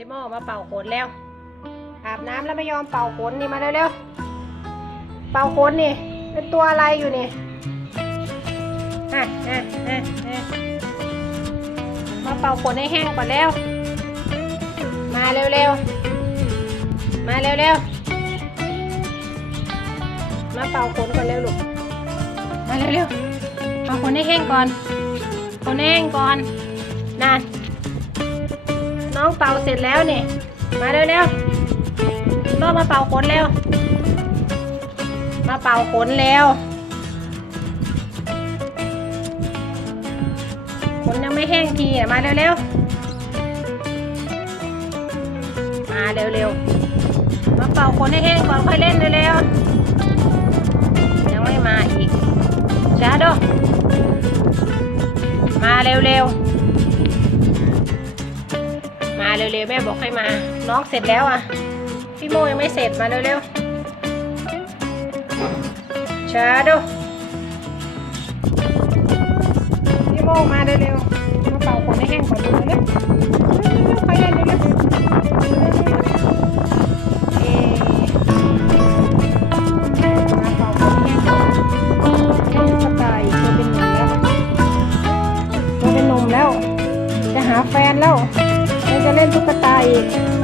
ดิโมมาเป่าขนแล้ว อาบน้ำแล้วไม่ยอมเป่าขนนี่มาเร็วๆ เป่าขนนี่ เป็นตัวอะไรอยู่นี่อะอะอะอะมาเป่าขนให้แห้งก่อนแล้ว มาเร็วๆ มาเร็วๆ มาเป่าขนก่อนเร็วลูก มาเร็วๆ เป่าขนให้แห้งก่อนขนให้แห้งก่อนนาน น้องเป่าเสร็จแล้วเนี่ย มาเร็วๆรอบมาเป่าขนเร็วมาเป่าขนเร็วขนยังไม่แห้งทีอะมาเร็วๆ มาเร็วๆ มาเป่าขนให้แห้งก่อนค่อยเล่นเร็วๆ ยังไม่มาอีกช้าดูมาเร็วๆมา เร็วๆแม่บอกให้มา น้องเสร็จแล้วอะ พี่โมยังไม่เสร็จมาเร็วๆช้าดูพี่โมมาเร็วๆมาเป่าขนให้แห้งก่อนดูเร็วๆไปเล่นเร็วๆเอ๊ะมาเป่าขนให้แห้งก่อนตุ๊กตาอีกเธอเป็นหนุ่มแล้วเธอเป็นหนุ่มแล้วจะหาแฟนแล้ว จะเล่นตุ๊กตาอีก